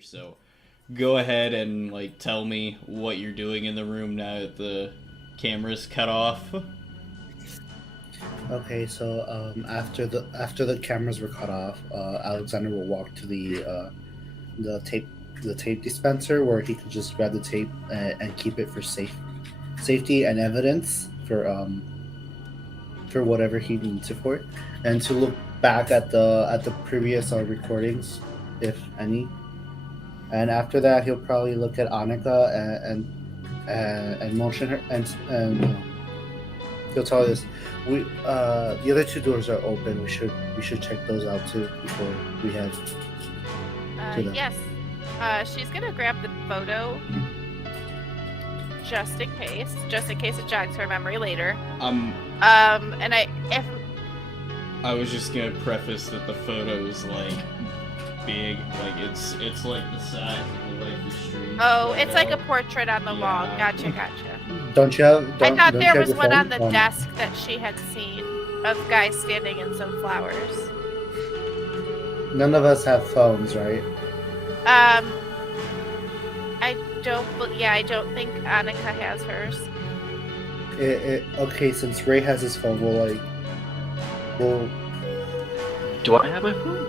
here, so go ahead and like tell me what you're doing in the room now that the camera's cut off. Okay, so after the cameras were cut off, Alexander will walk to the tape dispenser where he could just grab the tape and keep it for safety and evidence for whatever he needs it for, and to look back at the previous recordings, if any. And after that, he'll probably look at Annika and motion her and he'll tell us the other two doors are open. We should check those out too before we head to them. Yes. She's gonna grab the photo just in case it jogs her memory later. And I was just gonna preface that the photo is like big, like it's like the size of the stream. Oh, it's like a portrait on the wall. Gotcha. Don't you have? I thought there was one phone? on the desk that she had seen of guys standing in some flowers. None of us have phones, right? I don't think Annika has hers. Okay, since Ray has his phone, we'll. Do I have my phone?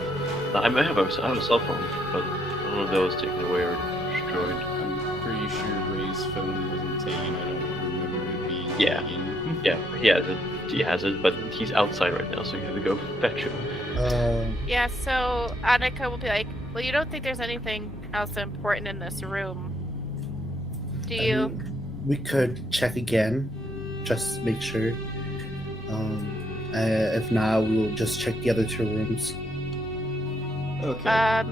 I might have a cell phone, but I don't know if that was taken away or destroyed. I'm pretty sure Ray's phone wasn't taken. I don't remember it being taken. Yeah, he has it, but he's outside right now, so you have to go fetch him. Yeah, so Annika will be like, well, you don't think there's anything else important in this room, do you? We could check again, just to make sure. If not, we'll just check the other two rooms. Okay.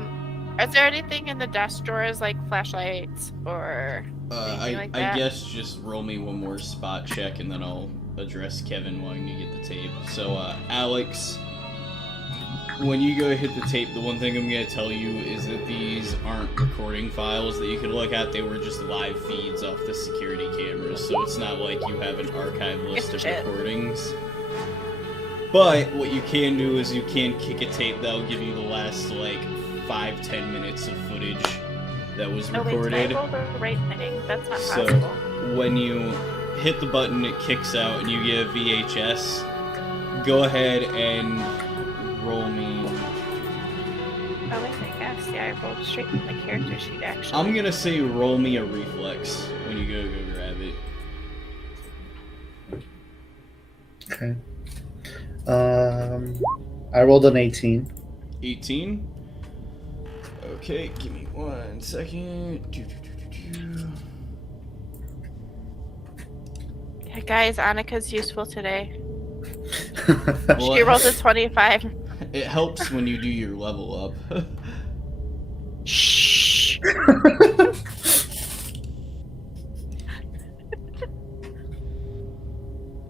Is there anything in the desk drawers, like flashlights or anything like that? I guess just roll me one more spot check and then I'll address Kevin wanting to get the tape. So, Alex, when you go hit the tape, the one thing I'm going to tell you is that these aren't recording files that you can look at. They were just live feeds off the security cameras, so it's not like you have an archive list of recordings. But what you can do is you can kick a tape that'll give you the last, like, 5-10 minutes of footage that was recorded. Wait, did I roll the right thing? That's not So, possible. when you hit the button, it kicks out and you get a VHS. Go ahead and roll me. Oh, wait, I guess. Yeah, I rolled straight from the character sheet, actually. I'm gonna say roll me a reflex when you go grab it. Okay. I rolled an 18. 18? Okay, give me 1 second. Yeah, guys, Annika's useful today. Well, She rolled a 25. It helps when you do your level up. Shh.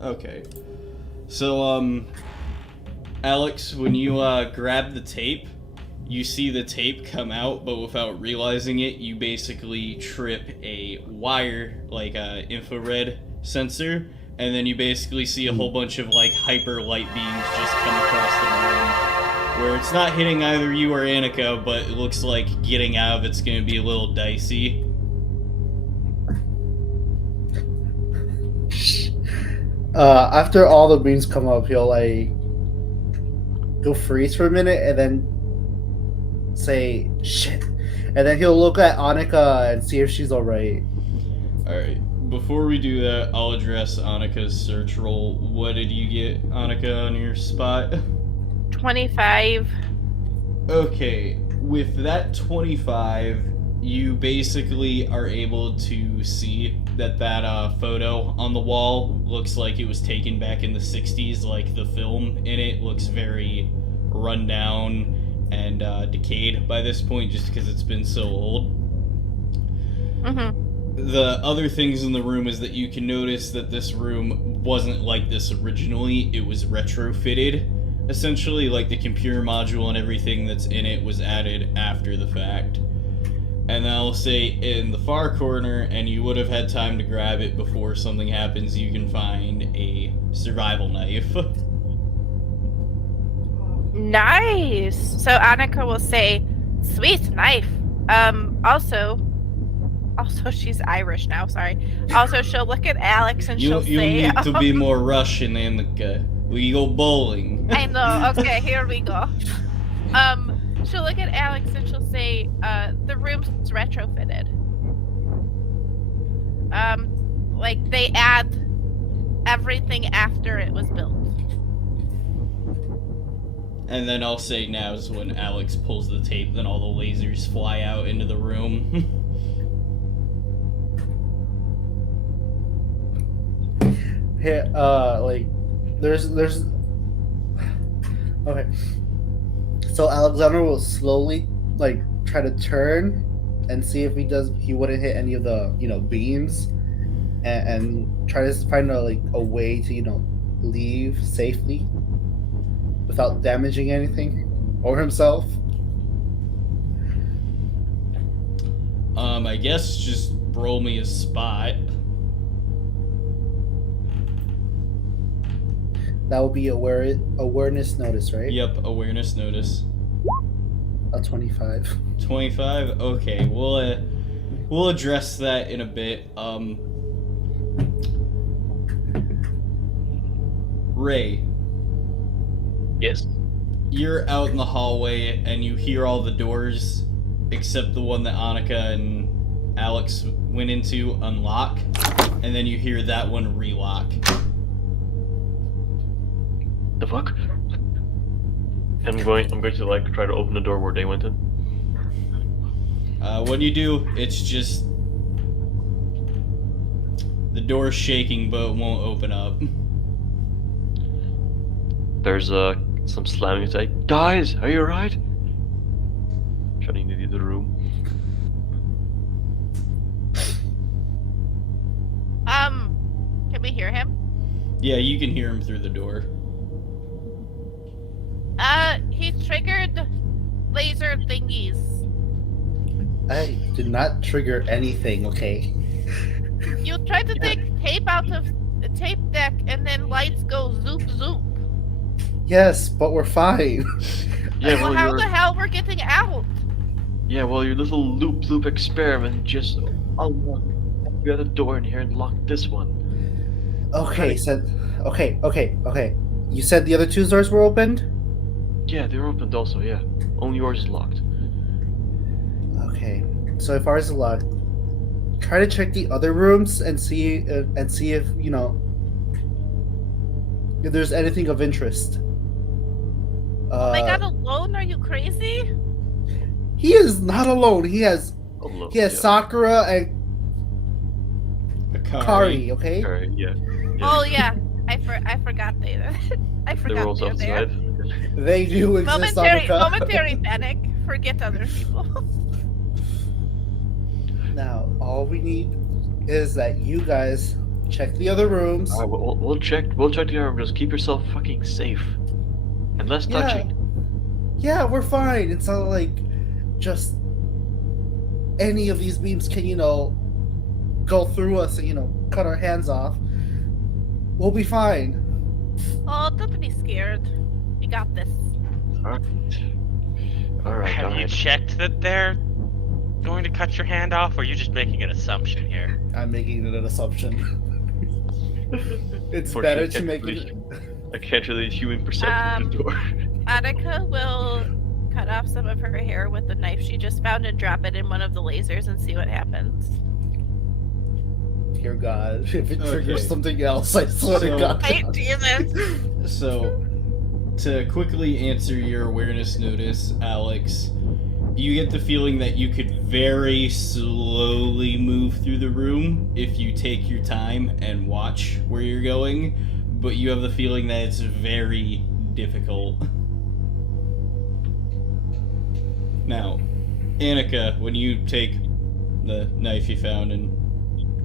Okay. So, Alex, when you grab the tape, you see the tape come out, but without realizing it, you basically trip a wire, like a infrared sensor, and then you basically see a whole bunch of like hyper light beams just come across the room, where it's not hitting either you or Annika, but it looks like getting out of it's gonna be a little dicey. After all the beams come up, he'll like go freeze for a minute and then say shit, and then he'll look at Annika and see if she's all right. All right. Before we do that, I'll address Annika's search roll. What did you get, Annika, on your spot? 25. Okay, with that 25, you basically are able to see that photo on the wall looks like it was taken back in the 60s, like the film in it looks very run down and decayed by this point just because it's been so old. Mm-hmm. The other things in the room is that you can notice that this room wasn't like this originally. It was retrofitted. Essentially, like the computer module and everything that's in it was added after the fact. And I'll say in the far corner, and you would have had time to grab it before something happens, you can find a survival knife. Nice. So Annika will say, "Sweet knife. Also, she's Irish now. Sorry. Also, she'll look at Alex and she'll You say, need to be more Russian, Annika. We go bowling. I know. Okay, here we go. She'll look at Alex and she'll say, the room's retrofitted. Like they add everything after it was built. And then I'll say now is when Alex pulls the tape, then all the lasers fly out into the room. Here, like, there's. Okay. So Alexander will slowly, like, try to turn and see if he wouldn't hit any of the, beams, and try to find a way to, leave safely without damaging anything or himself. I guess just roll me a spot. That would be awareness notice, right? Yep, awareness notice. A 25. 25? Okay, we'll address that in a bit. Ray. Yes. You're out in the hallway and you hear all the doors except the one that Annika and Alex went into unlock, and then you hear that one relock. The fuck? I'm going to try to open the door where they went in. When you do, it's just the door's shaking but it won't open up. There's some slamming. It's like, guys, are you alright? Shutting into the room. Can we hear him? Yeah, you can hear him through the door. He triggered laser thingies. I did not trigger anything, okay? You tried to take tape out of the tape deck and then lights go zoop zoop. Yes, but we're fine. Yeah, Well, how the hell we're getting out? Yeah, well, your little loop experiment just unlocked the other door in here and locked this one. Okay, okay. You said the other two doors were opened? Yeah, they're opened also, yeah. Only yours is locked. Okay. So if ours is locked, try to check the other rooms and see if, if there's anything of interest. Oh my god, alone? Are you crazy? He is not alone. He has Yeah. Sakura and Kari, okay? Alright, yeah. Oh yeah, I forgot they. I They forgot were also they were there. outside. They do exist on the cup. Momentary panic. Forget other people. Now, all we need is that you guys check the other rooms. Alright, we'll check the other rooms. Keep yourself fucking safe. And less touching. Yeah, we're fine. It's not like just any of these beams can, go through us and, cut our hands off. We'll be fine. Oh, don't be scared. We got this. Alright, Have you guys. checked that they're going to cut your hand off, or are you just making an assumption here? I'm making it an assumption. It's Unfortunately, better I to can't make really- it. I can't really human perception the door. Annika will cut off some of her hair with the knife she just found and drop it in one of the lasers and see what happens. Dear God, if it triggers Okay. something else, I swear to So- God. Hey, Jesus! So, to quickly answer your awareness notice, Alex, you get the feeling that you could very slowly move through the room if you take your time and watch where you're going, but you have the feeling that it's very difficult. Now, Annika, when you take the knife you found and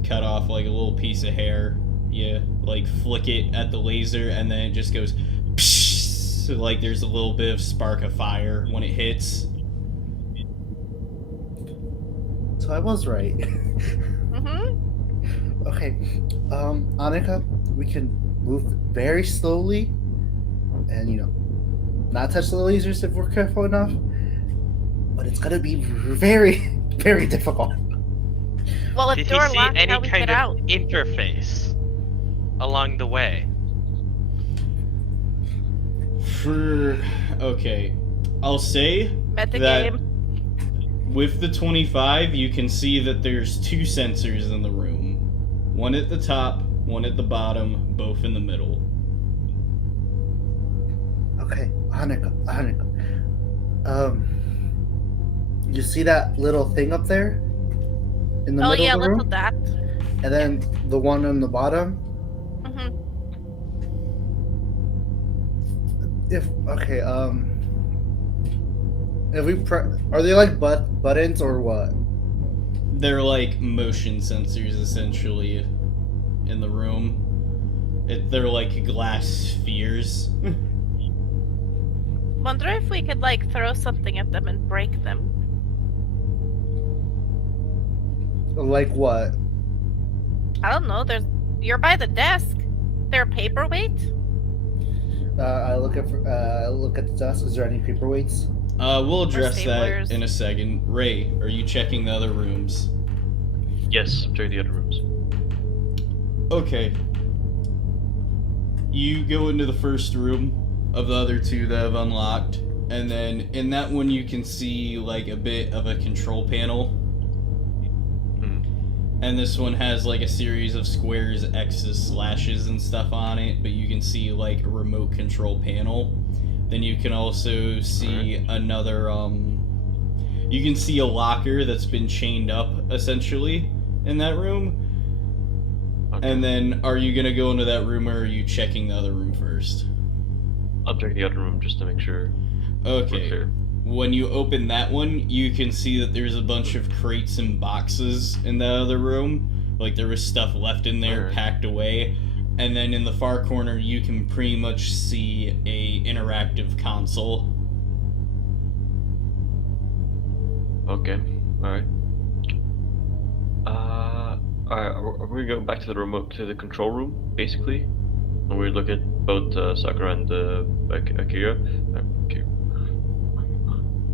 cut off like a little piece of hair, you like flick it at the laser and then it just goes psh, so like there's a little bit of spark of fire when it hits. So I was right. Mm-hmm. Okay, Annika, we can move very slowly, and not touch the lasers if we're careful enough. But it's gonna be very, very difficult. Well, if Did he door see locked, any how we kind get of out? interface along the way? Okay, I'll say that Metagame. with the 25, you can see that there's 2 sensors in the room. One at the top, one at the bottom, both in the middle. Okay, Hanukkah. You see that little thing up there in the Oh middle yeah, of the little room, dot. and then the one on the bottom. Mm-hmm. If we are they like buttons or what? They're like motion sensors, essentially, in the room. They're like glass spheres. Wonder if we could like throw something at them and break them. Like what? I don't know. You're by the desk. There a paperweight? I look at the desk. Is there any paperweights? We'll address that staplers. in a second. Ray, are you checking the other rooms? Yes, I'm checking the other rooms. Okay. You go into the first room of the other 2 that have unlocked, and then in that one you can see like a bit of a control panel. And this one has like a series of squares, X's, slashes, and stuff on it, but you can see like a remote control panel. Then you can also see another, you can see a locker that's been chained up, essentially, in that room. Okay. And then, are you gonna go into that room, or are you checking the other room first? I'm checking the other room just to make sure. Okay. When you open that one, you can see that there's a bunch of crates and boxes in the other room. Like, there was stuff left in there, packed away. And then in the far corner, you can pretty much see a interactive console. Okay, alright. Alright, are we going back to the remote, to the control room, basically? And we look at both Sakura and Akira. Okay.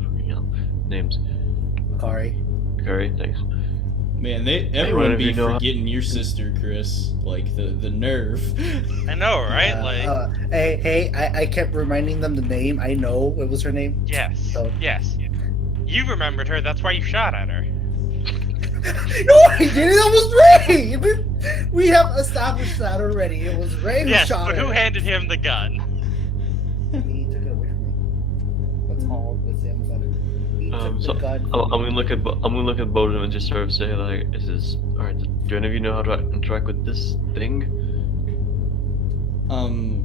Fucking hell. Names. Kari, thanks. Man, everyone be forgetting your sister, Chris. Like, the nerve. I know, right? Hey, I kept reminding them the name. I know it was her name. Yes. So. Yes. You remembered her, that's why you shot at her. No, I didn't. That was Ray. We have established that already. It was Ray who shot her. But who handed him the gun? He took it away from me. That's all I'm gonna say about it. He took So the gun. I'm gonna look at both of them and just sort of say like, "Is this alright? Do any of you know how to interact with this thing?"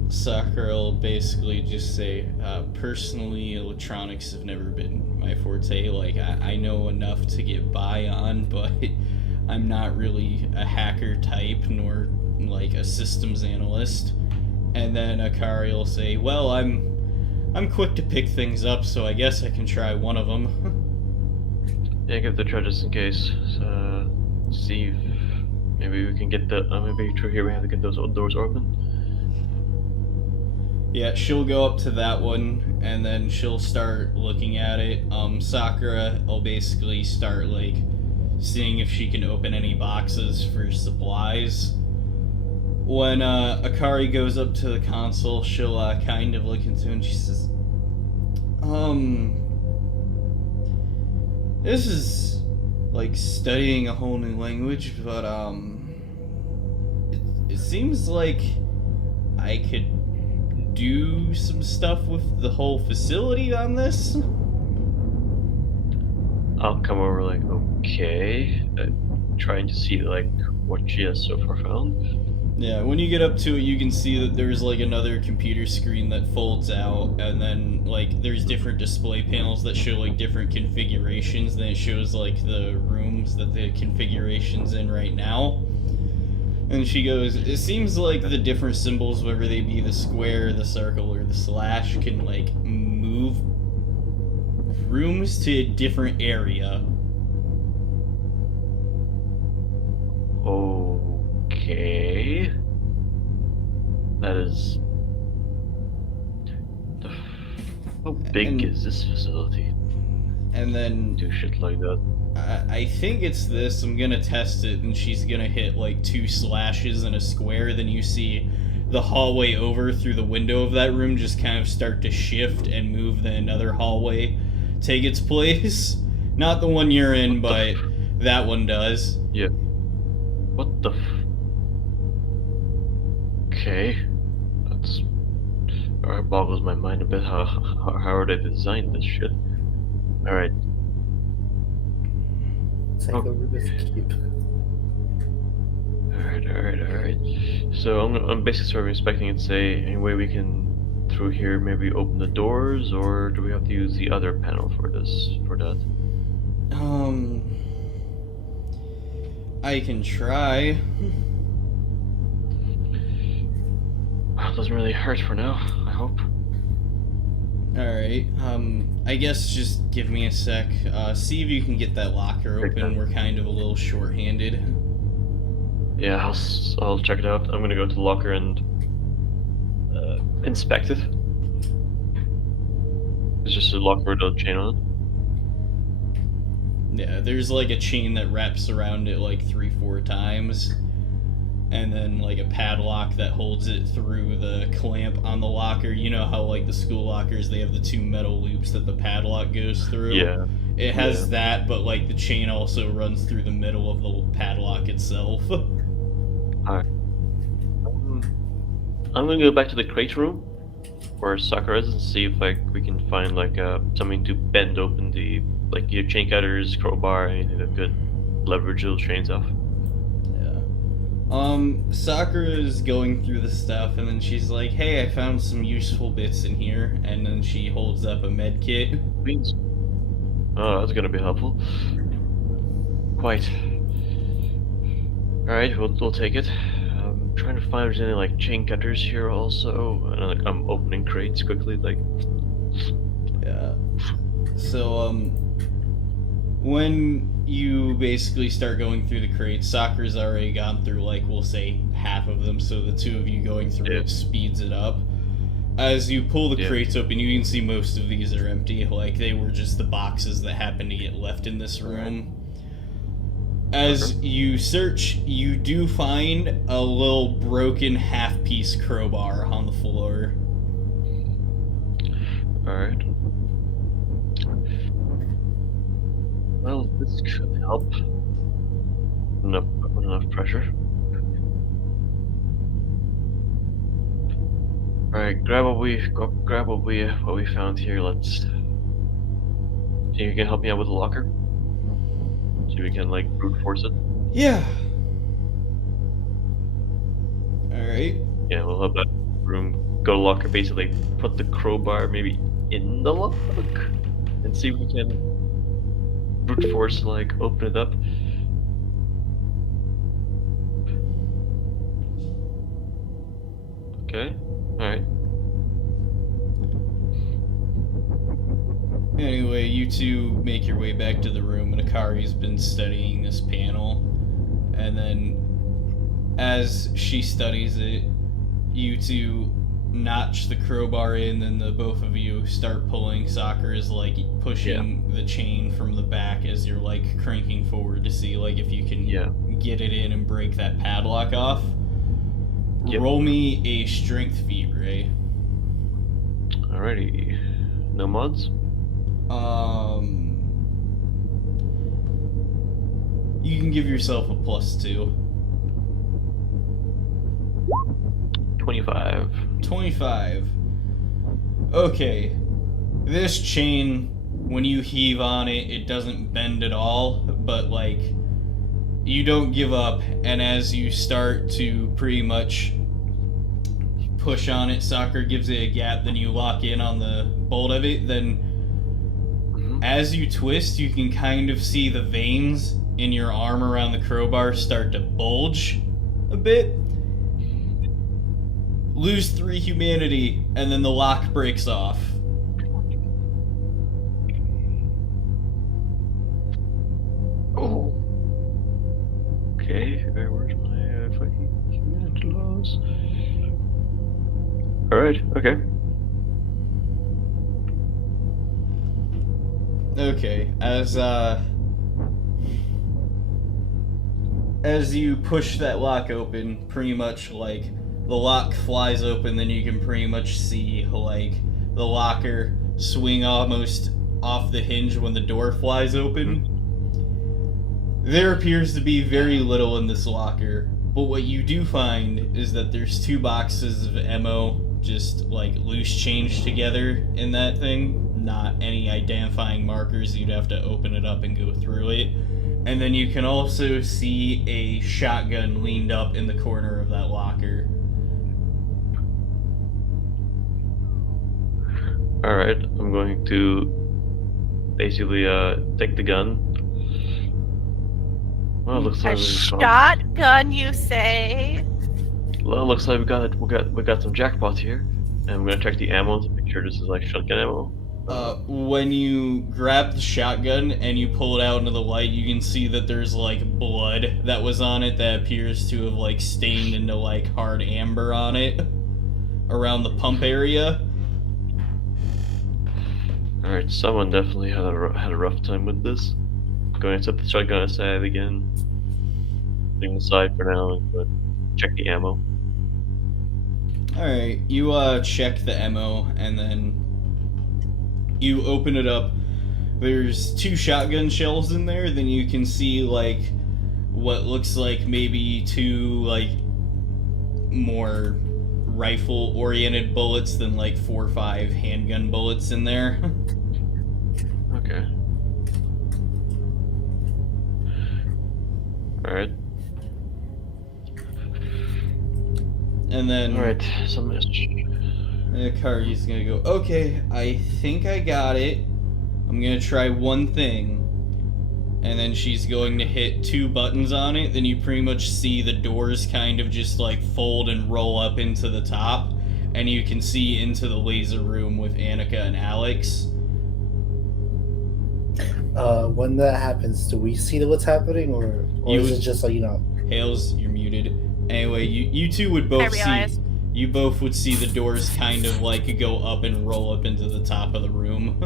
Sakura will basically just say, personally, electronics have never been my forte. Like, I know enough to get by on, but I'm not really a hacker type, nor, like, a systems analyst. And then Akari will say, well, I'm quick to pick things up, so I guess I can try one of them. Yeah, give it a try just in case. See if maybe we can get the, maybe through here we have to get those doors open. Yeah, she'll go up to that one, and then she'll start looking at it. Sakura will basically start, like, seeing if she can open any boxes for supplies. When Akari goes up to the console, she'll kind of look into it, and she says, this is like studying a whole new language, but it seems like I could do some stuff with the whole facility on this. I'll come over like, okay, trying to see like what she has so far found. Yeah, when you get up to it, you can see that there's like another computer screen that folds out, and then like there's different display panels that show like different configurations. Then it shows like the rooms that the configuration's in right now. And she goes, it seems like the different symbols, whether they be the square, the circle, or the slash, can like move rooms to a different area. Okay. That is... How big is this facility? And then do shit like that. I think it's this. I'm gonna test it, and she's gonna hit like 2 slashes in a square. Then you see the hallway over through the window of that room just kind of start to shift and move. Then another hallway take its place. Not the one you're in, but that one does. Yeah. What the Okay. That's... It boggles my mind a bit. How are they designed this shit? Alright. It's like a Rubik's Cube. Alright. So I'm basically sort of expecting it to say, any way we can, through here, maybe open the doors, or do we have to use the other panel for that? I can try. Well, it doesn't really hurt for now, I hope. Alright, I guess just give me a sec. See if you can get that locker open. We're kind of a little short-handed. Yeah, I'll check it out. I'm gonna go to the locker and inspect it. It's just a locker with a chain on it. Yeah, there's like a chain that wraps around it like 3-4 times. And then like a padlock that holds it through the clamp on the locker. You know how like the school lockers, they have the 2 metal loops that the padlock goes through? Yeah. It has that, but like the chain also runs through the middle of the padlock itself. Alright. I'm gonna go back to the crate room where Sakura is and see if like we can find like something to bend open the your chain cutters, crowbar, anything that could leverage those chains off. Sakura is going through the stuff, and then she's like, hey, I found some useful bits in here, and then she holds up a med kit. Beans. Oh, that's gonna be helpful. Quite. Alright, we'll take it. I'm trying to find if there's any like chain cutters here also, and like I'm opening crates quickly, like... Yeah. So, when you basically start going through the crates, Sakura's already gone through, like, we'll say half of them, so the 2 of you going through it speeds it up. As you pull the crates open, you can see most of these are empty, like, they were just the boxes that happened to get left in this room. As you search, you do find a little broken half-piece crowbar on the floor. Alright. Well, this could help. Enough pressure. Alright, grab what we found here. Let's see if you can help me out with the locker. So we can like brute force it. Yeah. Alright. Yeah, we'll have that room go to locker, basically put the crowbar maybe in the lock and see if we can brute force like open it up. Okay. Alright. Anyway, you 2 make your way back to the room, and Akari's been studying this panel. And then, as she studies it, you 2 notch the crowbar in, and the both of you start pulling. Sakura's like pushing the chain from the back as you're like cranking forward to see like if you can get it in and break that padlock off. Roll me a strength feat, Ray. Alrighty. No mods? You can give yourself a +2. 25. 25. Okay. This chain, when you heave on it, it doesn't bend at all, but like, you don't give up, and as you start to pretty much push on it, Sakura gives it a gap, then you lock in on the bolt of it, then as you twist, you can kind of see the veins in your arm around the crowbar start to bulge a bit. Lose 3 humanity, and then the lock breaks off. Oh. Okay, where's my fucking humanity loss? Alright, okay. Okay, as you push that lock open, pretty much like the lock flies open, then you can pretty much see like the locker swing almost off the hinge when the door flies open. There appears to be very little in this locker, but what you do find is that there's 2 boxes of ammo just like loose changed together in that thing, not any identifying markers. You'd have to open it up and go through it. And then you can also see a shotgun leaned up in the corner of that locker. Alright, I'm going to basically take the gun. Well, it looks like A shotgun, you say? Well, it looks like we got some jackpots here, and I'm gonna check the ammo to make sure this is like shotgun ammo. When you grab the shotgun and you pull it out into the light, you can see that there's like blood that was on it that appears to have like stained into like hard amber on it around the pump area. All right, someone definitely had a rough time with this. Going to set the shotgun aside again. Leave it aside for now and check the ammo. Alright, you check the ammo and then you open it up. There's 2 shotgun shells in there. Then you can see like what looks like maybe 2 like more rifle oriented bullets than like 4 or 5 handgun bullets in there. Okay. Alright. And then Alright, so Kari's gonna go, okay, I think I got it. I'm gonna try one thing. And then she's going to hit 2 buttons on it. Then you pretty much see the doors kind of just like fold and roll up into the top. And you can see into the laser room with Annika and Alex. When that happens, do we see what's happening, or is it just like, you know? Hales, you're muted. Anyway, you 2 would both see. You both would see the doors kind of like go up and roll up into the top of the room.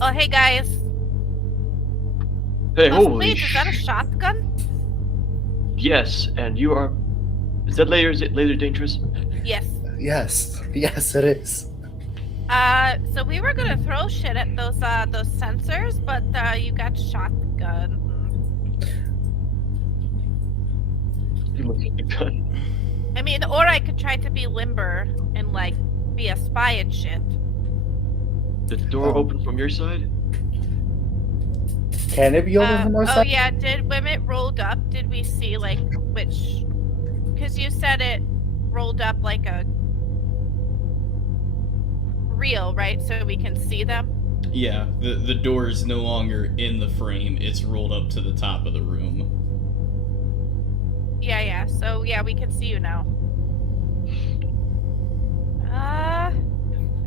Oh, hey guys. Hey, Oh, holy wait, is that a shotgun? Yes, and you are... Is that laser dangerous? Yes. Yes, it is. So we were gonna throw shit at those sensors, but you got shotgun. You look at the gun. I mean, or I could try to be limber and like be a spy and shit. Did the door open from your side? Can it be open from our side? Oh yeah, when it rolled up, did we see like which? Because you said it rolled up like a reel, right? So we can see them. Yeah, the door is no longer in the frame. It's rolled up to the top of the room. Yeah. So yeah, we can see you now. Are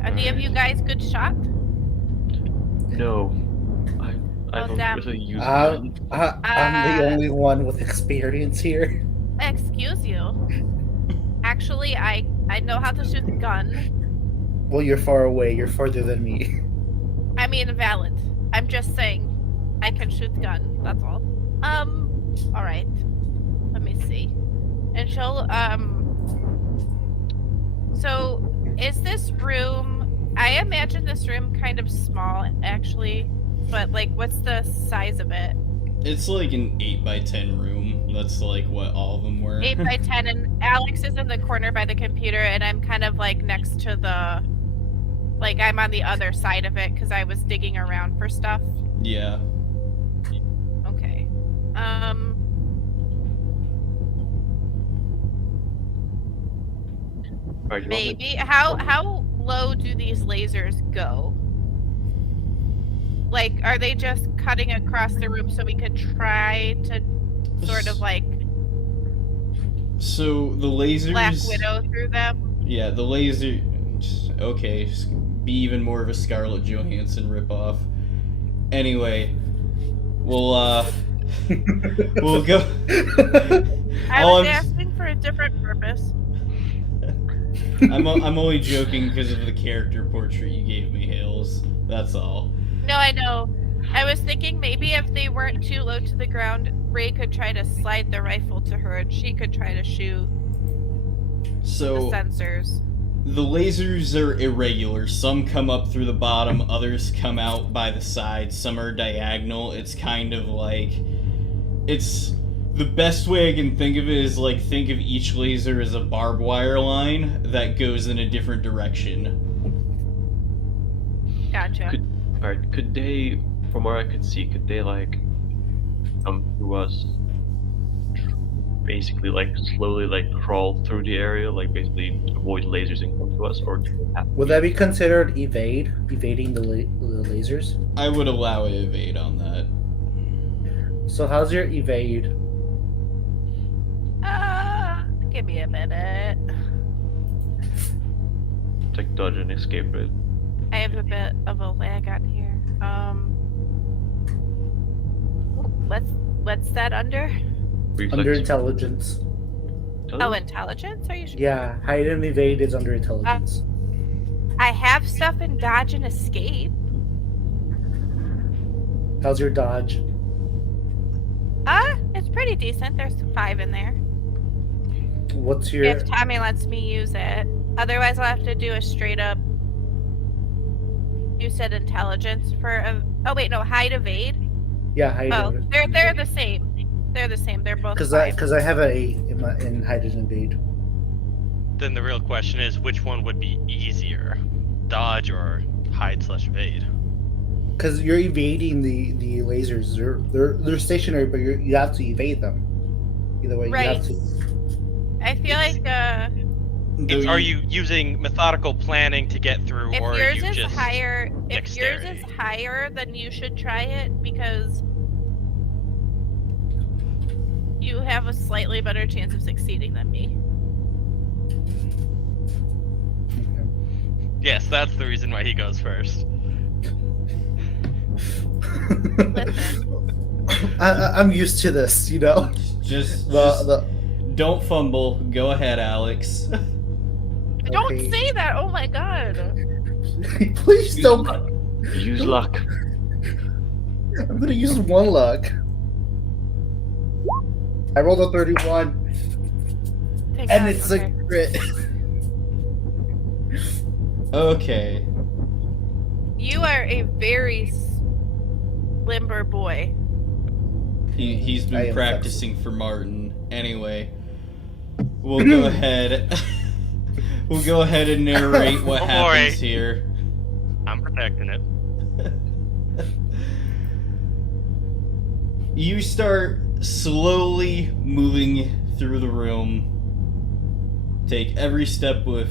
any of you guys good shot? No. I Oh, don't damn. really use gun. I'm the only one with experience here. Excuse you. Actually, I know how to shoot a gun. Well, you're far away. You're farther than me. I mean, valid. I'm just saying, I can shoot a gun. That's all. All right. Let me see. And she'll So, is this room? I imagine this room kind of small, actually. But like, what's the size of it? It's like an 8x10 room. That's like what all of them were. 8x10, and Alex is in the corner by the computer, and I'm kind of like next to the, like I'm on the other side of it because I was digging around for stuff. Yeah. Okay. Alright, Maybe. How low do these lasers go? Like, are they just cutting across the room so we could try to sort of like So the lasers. Black Widow through them? Yeah, the laser. Okay, just be even more of a Scarlett Johansson ripoff. Anyway, we'll go. I was asking for a different purpose. I'm only joking because of the character portrait you gave me, Hales. That's all. No, I know. I was thinking maybe if they weren't too low to the ground, Ray could try to slide the rifle to her and she could try to shoot the So sensors. the lasers are irregular. Some come up through the bottom, others come out by the side, some are diagonal. It's kind of like, it's the best way I can think of it is like, think of each laser as a barbed wire line that goes in a different direction. Gotcha. Alright, could they, from where I could see, could they like come to us, basically like slowly like crawl through the area, like basically avoid lasers and come to us, or do they have to Would that be considered evading the lasers? I would allow an evade on that. So how's your evade? Give me a minute. like dodge and escape, right? I have a bit of a lag on here. What's that under? Reflex. Under intelligence. Oh, intelligence? Are you sure? Yeah, hide and evade is under intelligence. I have stuff in dodge and escape. How's your dodge? It's pretty decent. There's 5 in there. What's your If Tommy lets me use it. Otherwise, I'll have to do a straight up. You said intelligence for a. Oh wait, no, hide evade. hide? Oh, they're the same. They're the same. They're both. Because 5. I have an 8 in hide and evade. Then the real question is, which one would be easier, dodge or hide/evade? Because you're evading the lasers. They're stationary, but you have to evade them. Either way, Right. you have to. I feel like It's, are you using methodical planning to get through, if or are yours you is just higher, if yours is dexterity? higher, then you should try it because you have a slightly better chance of succeeding than me. Yes, that's the reason why he goes first. Listen. I'm used to this, you know. Just The don't fumble. Go ahead, Alex. Don't Okay. say that. Oh my god. Please don't. Use luck. I'm gonna use 1 luck. I rolled a 31, Thank and God, it's okay. a crit. Okay. You are a very limber boy. He's I been am practicing for Martin. Anyway, we'll go ahead. We'll go ahead and narrate what Don't happens worry. here. I'm protecting it. You start slowly moving through the room. Take every step with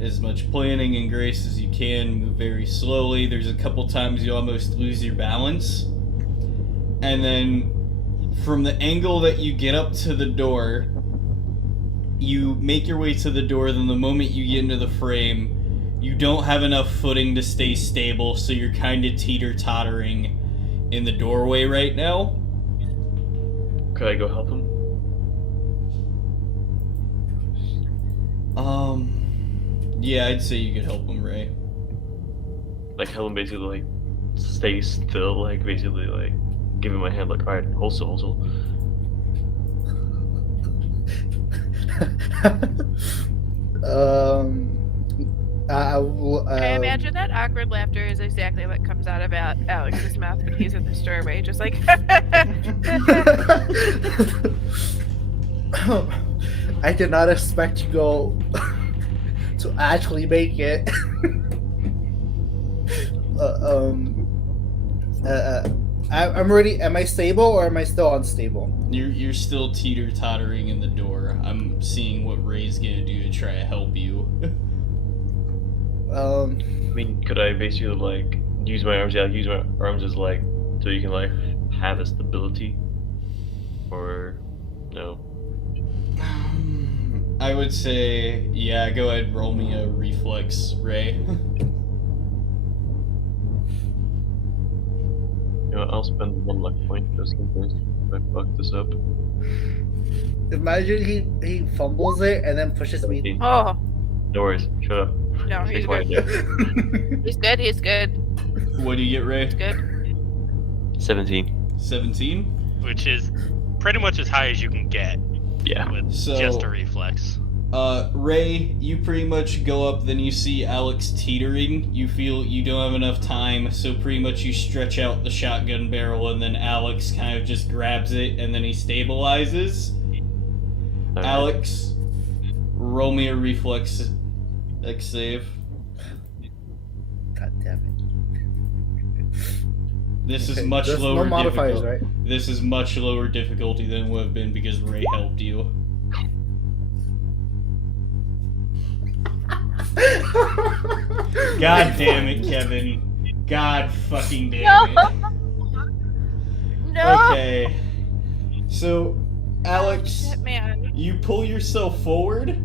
as much planning and grace as you can. Move very slowly. There's a couple times you almost lose your balance. And then from the angle that you get up to the door, you make your way to the door. Then the moment you get into the frame, you don't have enough footing to stay stable, so you're kind of teeter-tottering in the doorway right now. Could I go help him? Yeah, I'd say you could help him, Ray. Like help him basically like stay still, like basically like give him my hand, like alright, hold still, hold still. I imagine that awkward laughter is exactly what comes out of Alex's mouth when he's in the doorway, just like. I did not expect to go to actually make it. I'm ready. Am I stable or am I still unstable? You're still teeter-tottering in the door. I'm seeing what Ray's gonna do to try to help you. I mean, could I basically like use my arms? Yeah, use my arms as like so you can like have the stability, or no? I would say, yeah, go ahead and roll me a reflex, Ray. You know, I'll spend 1 luck point just in case I fuck this up. Imagine he fumbles it and then pushes me. Oh, No worries, shut up. No, he's Take one. good. He's good. He's good. What do you get, Ray? He's good. 17. 17? Which is pretty much as high as you can get Yeah. with So- just a reflex. Ray, you pretty much go up, then you see Alex teetering. You feel you don't have enough time, so pretty much you stretch out the shotgun barrel, and then Alex kind of just grabs it, and then he stabilizes. Alright. Alex, roll me a reflex X save. God damn it. This is Okay, much there's lower no modifiers, difficulty. right? This is much lower difficulty than it would have been because Ray helped you. God damn it, Kevin. God fucking damn it. No. Okay. So, Alex, Shit, man. you pull yourself forward,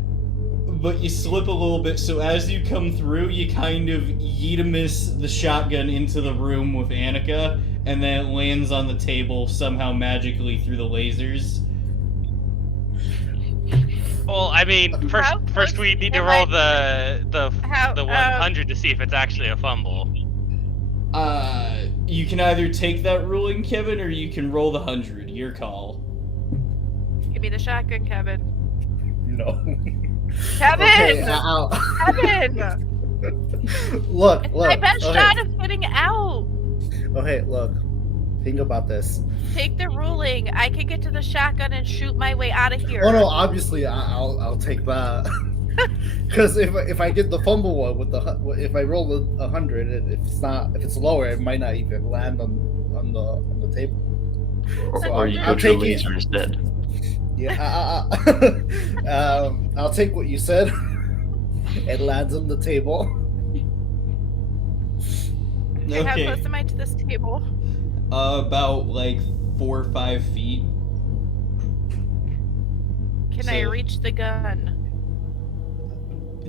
but you slip a little bit, so as you come through, you kind of yeet-a-miss the shotgun into the room with Annika, and then it lands on the table somehow magically through the lasers. Well, I mean, How first close we need to am roll I- the How- 100 to see if it's actually a fumble. You can either take that ruling, Kevin, or you can roll the 100. Your call. Give me the shotgun, Kevin. No. Kevin! Okay, Kevin! look. It's my best okay. shot of getting out. Okay, look. Think about this. Take the ruling. I can get to the shotgun and shoot my way out of here. Oh no, obviously I'll take that. Because if I get the fumble one with if I roll the 100, if it's lower, it might not even land on the table. So Or you I'll go to the take it. laser instead. Yeah, I'll take what you said. It lands on the table. And how Okay. close am I to this table? About like 4 or 5 feet. Can I So- reach the gun?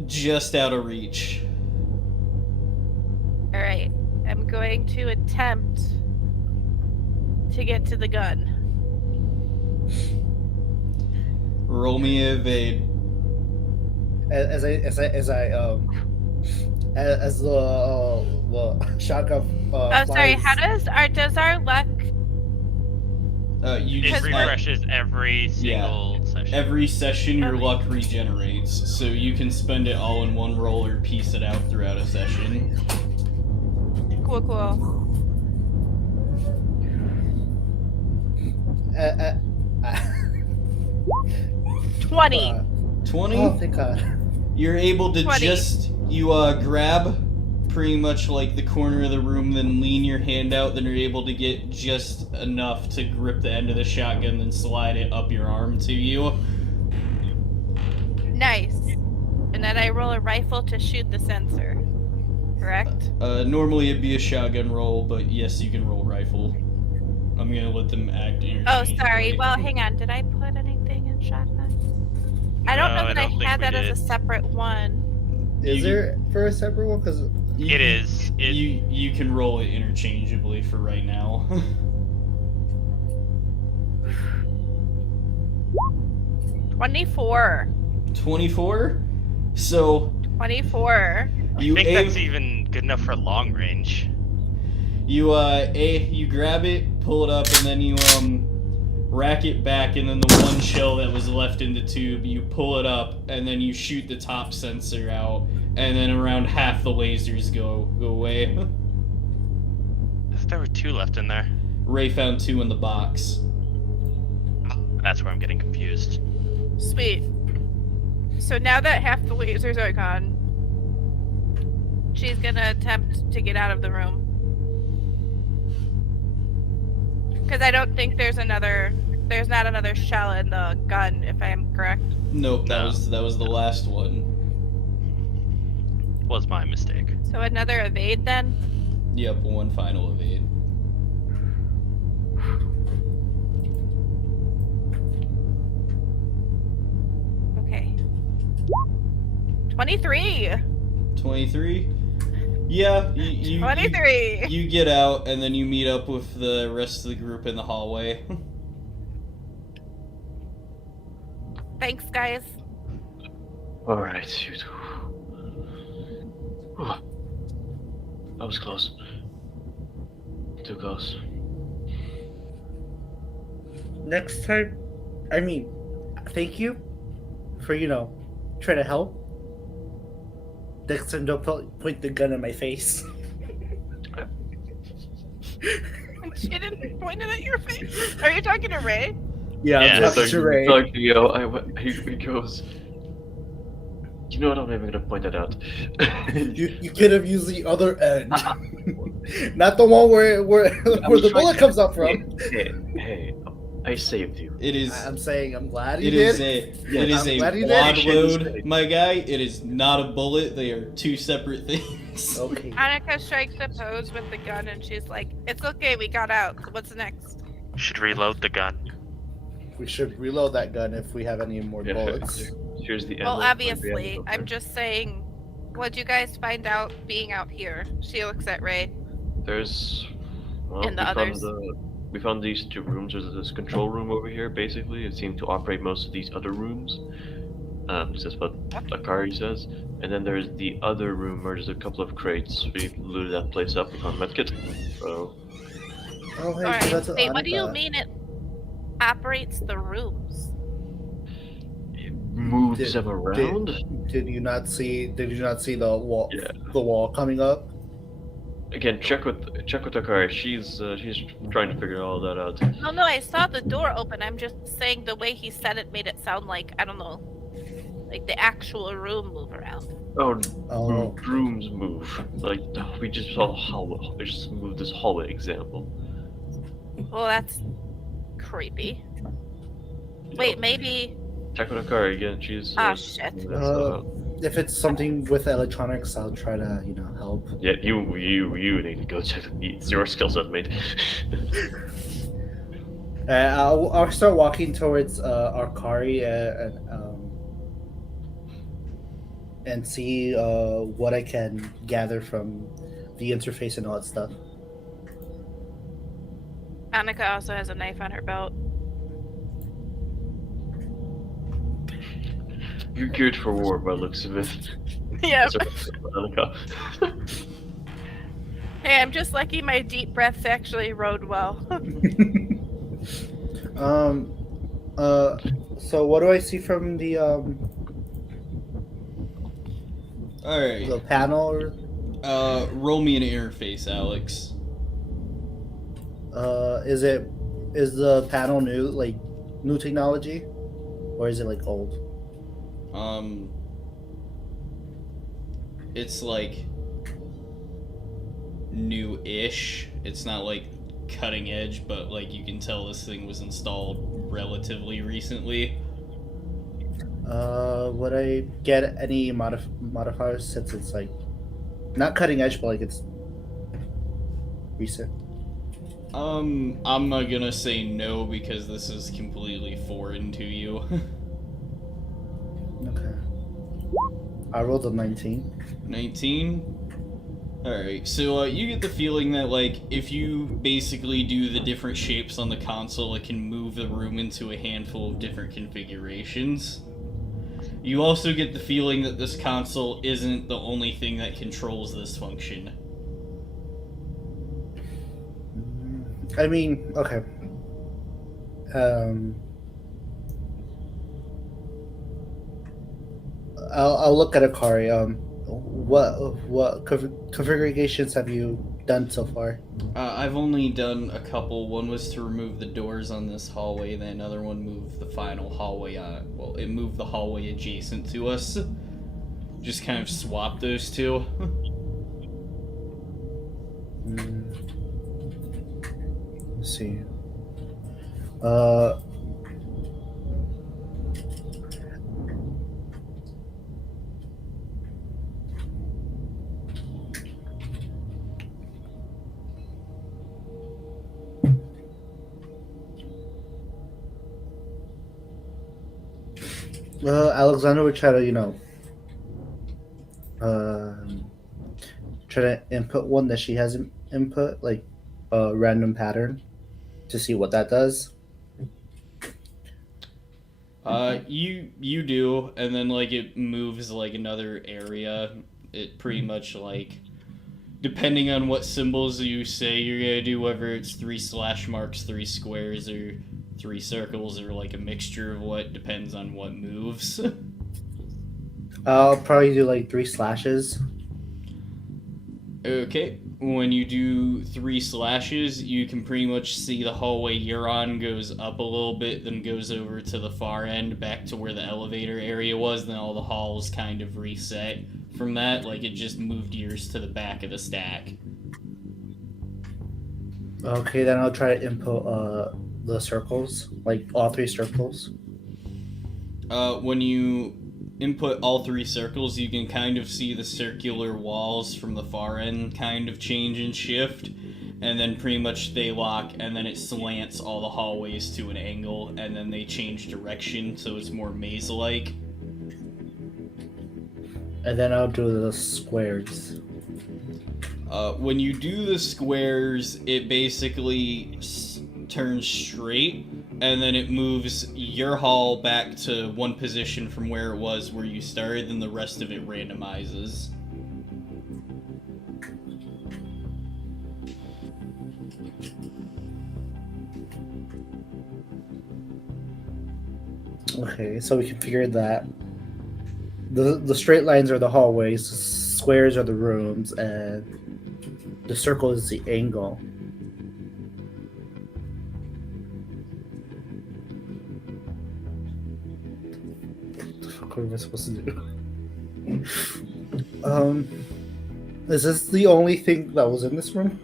Just out of reach. Alright. I'm going to attempt to get to the gun. Roll me a evade. As the shotgun. Oh, sorry. flies- Does our luck? You It Because just refreshes every single session. every session your Okay. luck regenerates, so you can spend it all in one roll or piece it out throughout a session. Cool. 20. 20. Oh, thank God. You're able to 20. grab pretty much like the corner of the room, then lean your hand out, then you're able to get just enough to grip the end of the shotgun, then slide it up your arm to you. Nice. And then I roll a rifle to shoot the sensor. Correct? Normally it'd be a shotgun roll, but yes, you can roll rifle. I'm gonna let them act Oh, interchangeably. sorry. Well, hang on. Did I put anything in shotgun? I don't know No, I that I don't think had we that as did. a separate one. Is You- there for a separate one? Because It is. You can roll it interchangeably for right now. 24. 24. So 24. you I think aim. that's even good enough for long range. You grab it, pull it up, and then you rack it back, and then the one shell that was left in the tube, you pull it up, and then you shoot the top sensor out, and then around half the lasers go away. I thought there were 2 left in there. Ray found 2 in the box. That's where I'm getting confused. Sweet. So now that half the lasers are gone, she's gonna attempt to get out of the room. Because I don't think there's not another shell in the gun, if I'm correct. Nope, that No. was the last one. Was my mistake. So another evade then? Yep, one final evade. Okay. 23! 23. Yeah, you 23! You get out, and then you meet up with the rest of the group in the hallway. Thanks, guys. Alright, you two. That was close. Too close. Next time, I mean, thank you for trying to help. Next time, don't point the gun in my face. She didn't point it at your face. Are you talking to Ray? Yeah, Yeah. I'm talking to Ray. He goes. You know what? I'm not even gonna point that out. You could have used the other end, not the one where the bullet comes up from. Hey, I saved you. It is. I'm saying I'm glad he It did. is I'm a glad he quad did. load, my guy. It is not a bullet. They are two separate things. Okay. Annika strikes a pose with the gun and she's like, "It's okay, we got out. What's next?" Should reload the gun. We should reload that gun if we have any more bullets. Here's the Well, ammo. obviously, I'm just saying. What'd you guys find out being out here? She looks at Ray. There's. Well, And the others? We found these two rooms. There's this control room over here. Basically, it seemed to operate most of these other rooms. This is what Akari says. And then there's the other room where there's a couple of crates. We looted that place up with our medkit. So Oh, hey, Alright, so that's wait, what do you Annika. mean it operates the rooms? it moves Did- them around. Did you not see the wall? Yeah. The wall coming up. Again, check with Akari. She's trying to figure all that out. No, I saw the door open. I'm just saying the way he said it made it sound like, I don't know, like the actual room move around. Oh. Rooms move. Like we just saw hallway. We just moved this hallway example. Well, that's creepy. Wait, maybe. Check with Akari again. She's. Ah, shit. If it's something with electronics, I'll try to help. Yeah, you need to go check. It's your skill set, mate. I'll start walking towards Arkari and see what I can gather from the interface and all that stuff. Annika also has a knife on her belt. You're geared for war by the looks of it. Yeah. Annika. Hey, I'm just lucky my deep breaths actually rode well. So what do I see from the All right. the panel? Roll me an interface, Alex. Is the panel new technology, or is it like old? It's like new-ish. It's not like cutting edge, but like you can tell this thing was installed relatively recently. Would I get any modifiers since it's like not cutting edge, but like it's recent? I'm not gonna say no because this is completely foreign to you. Okay. I rolled a 19. 19? Alright, so you get the feeling that, like, if you basically do the different shapes on the console, it can move the room into a handful of different configurations. You also get the feeling that this console isn't the only thing that controls this function. I mean, okay. I'll look at Akari. What configurations have you done so far? I've only done a couple. One was to remove the doors on this hallway, then another one moved the final hallway well, it moved the hallway adjacent to us. Just kind of swapped those two. Let's see. Alexander would try to, try to input one that she hasn't input, like a random pattern, to see what that does. You do, and then like it moves like another area it pretty much like, depending on what symbols you say you're gonna do, whether it's 3 slash marks, 3 squares, or 3 circles, or like a mixture of what, depends on what moves. I'll probably do like 3 slashes. Okay, when you do 3 slashes, you can pretty much see the hallway you're on goes up a little bit, then goes over to the far end, back to where the elevator area was, then all the halls kind of reset from that, like it just moved yours to the back of the stack. Okay, then I'll try to input the circles, like all 3 circles. When you input all 3 circles, you can kind of see the circular walls from the far end kind of change and shift, and then pretty much they lock, and then it slants all the hallways to an angle, and then they change direction, so it's more maze-like. And then I'll do the squares. When you do the squares, it basically turns straight, and then it moves your hall back to one position from where it was where you started, then the rest of it randomizes. Okay, so we can figure that the straight lines are the hallways, squares are the rooms, and the circle is the angle. What am I supposed to do? Is this the only thing that was in this room?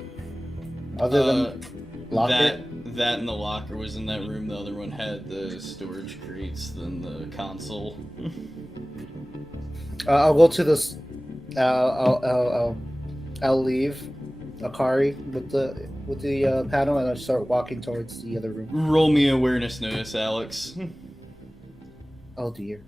Other than locker? That and the locker was in that room. The other one had the storage crates, then the console. I'll go to this. I'll leave Akari with the panel, and I'll start walking towards the other room. Roll me awareness notice, Alex. Oh dear.